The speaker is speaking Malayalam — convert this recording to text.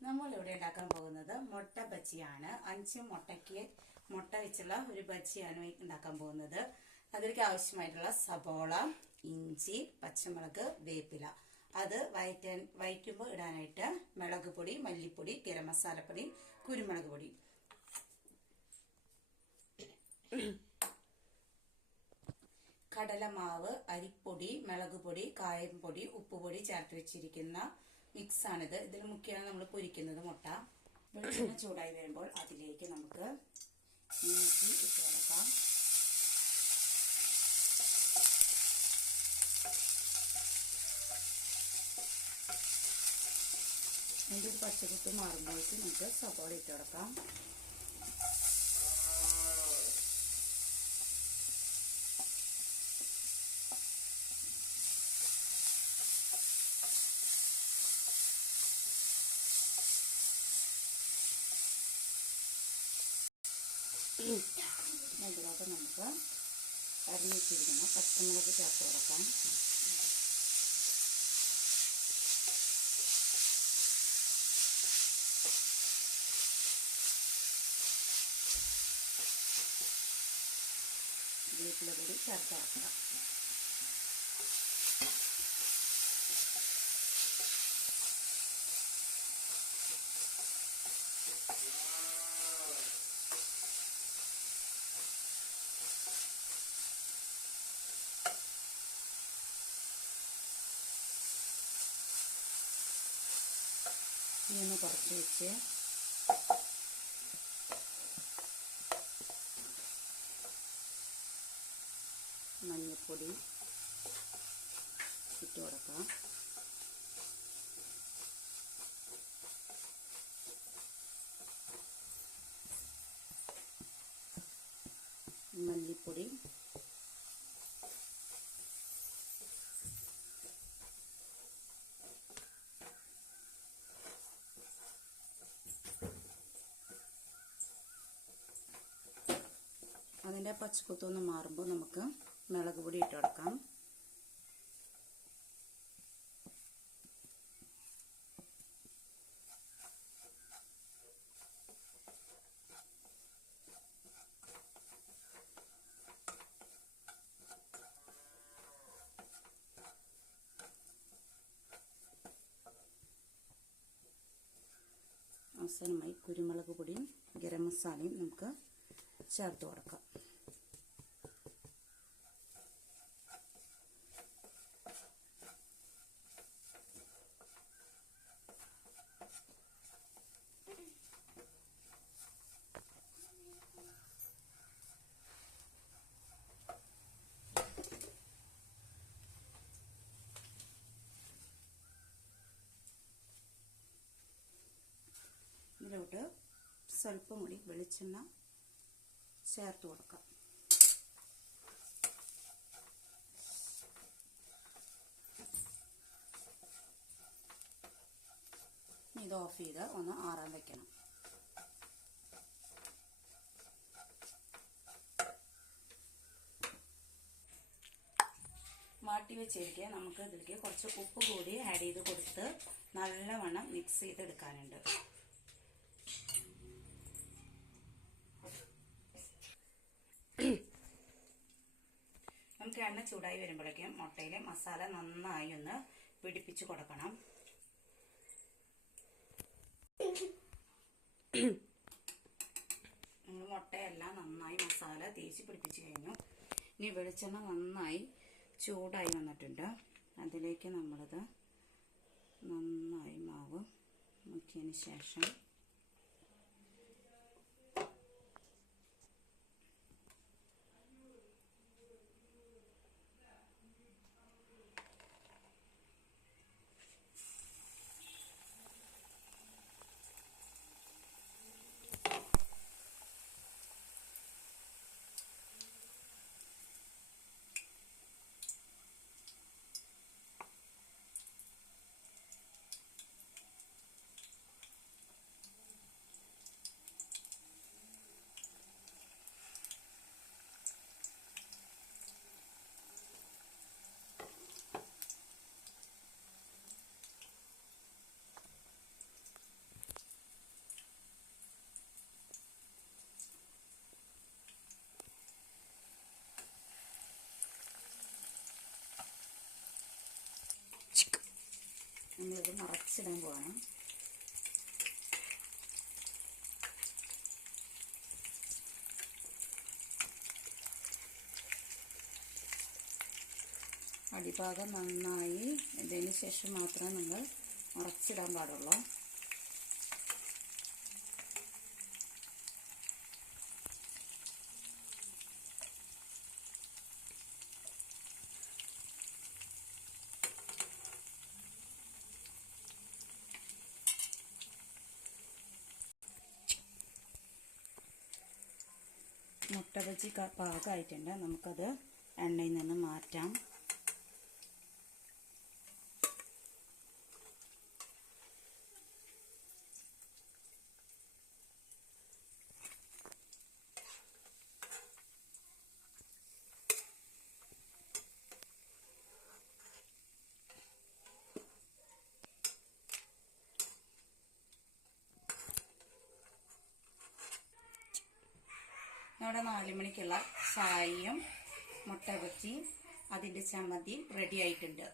നമ്മൾ ഇവിടെ ഉണ്ടാക്കാൻ പോകുന്നത് മുട്ട ബജിയാണ്. അഞ്ച് മുട്ടയ്ക്ക് മുട്ട വെച്ചുള്ള ഒരു ബജിയാണ് ഉണ്ടാക്കാൻ പോകുന്നത്. അതിലേക്ക് ആവശ്യമായിട്ടുള്ള സബോള ഇഞ്ചി പച്ചമുളക് വേപ്പില. അത് വയറ്റാൻ വയറ്റുമ്പോൾ ഇടാനായിട്ട് മുളക് പൊടി മല്ലിപ്പൊടി ഗരം മസാലപ്പൊടി കുരുമുളക് പൊടി. കടലമാവ് അരിപ്പൊടി മുളക് പൊടി കായം പൊടി ഉപ്പുപൊടി ചേർത്ത് വെച്ചിരിക്കുന്ന മിക്സ് ആണിത്. ഇതിൽ മുഖ്യമാണ് നമ്മൾ പൊരിക്കുന്നത് മുട്ട. വെളിച്ചെണ്ണ ചൂടായി വരുമ്പോൾ അതിലേക്ക് നമുക്ക് ഇഞ്ചി ഇട്ട് കൊടുക്കാം. അതിന്റെ ഒരു പച്ചക്കുത്ത് മാറുമ്പോഴേക്ക് നമുക്ക് സവോള ഇട്ട് കൊടുക്കാം. അതിലോട്ട് നമുക്ക് അരിഞ്ഞിട്ടിരിക്കുന്ന പച്ചമുളക് ചേർത്ത് കൊടുക്കാം. വീട്ടിലെ കൂടി ചേർത്ത് കൊടുക്കാം. ഇതൊന്ന് കുറച്ച് വെച്ച്. മഞ്ഞൾപ്പൊടി ഇട്ട് കൊടുക്കാം മല്ലിപ്പൊടി അതിന്റെ പച്ചക്കുത്തൊന്ന് മാറുമ്പോൾ നമുക്ക് മുളക് പൊടി ഇട്ട് കൊടുക്കാം. അവസാനമായി കുരുമുളക് പൊടിയും ഗരം മസാലയും നമുക്ക് ചേർത്ത് കൊടുക്കാം ഇതിലോട്ട് സ്വല്പം കൂടി വെളിച്ചെണ്ണ ചേർത്ത് കൊടുക്കാം. ഇത് ഓഫ് ചെയ്ത് ഒന്ന് ആറാൻ വെക്കണം. മാട്ടി വെച്ചിരിക്കുക നമുക്ക് ഇതിലേക്ക് കുറച്ച് ഉപ്പ് കൂടി ആഡ് ചെയ്ത് കൊടുത്ത് നല്ലവണ്ണം മിക്സ് ചെയ്തെടുക്കാനുണ്ട്. നമുക്ക് എണ്ണ ചൂടായി വരുമ്പോഴേക്കും മുട്ടയിലെ മസാല നന്നായി ഒന്ന് പിടിപ്പിച്ച് കൊടുക്കണം. നമ്മൾ മുട്ടയെല്ലാം നന്നായി മസാല തേച്ച് പിടിപ്പിച്ച് കഴിഞ്ഞു. ഇനി വെളിച്ചെണ്ണ നന്നായി ചൂടായി വന്നിട്ടുണ്ട്. അതിലേക്ക് നമ്മളിത് നന്നായി മാവ് മുക്കിയതിന് ശേഷം നമ്മളിത് മറച്ചിടാൻ പോകണം അടിഭാഗം നന്നായി. ഇതിന് ശേഷം മാത്രമേ നമ്മൾ മറച്ചിടാൻ പാടുള്ളൂ. മുട്ട ബജി പാകമായിട്ടുണ്ട്. നമുക്കത് എണ്ണയിൽ നിന്ന് മാറ്റാം. നമ്മുടെ നാല് മണിക്കുള്ള ചായയും മുട്ട ബജി അതിന്റെ ചമ്മന്തിയും റെഡി ആയിട്ടുണ്ട്.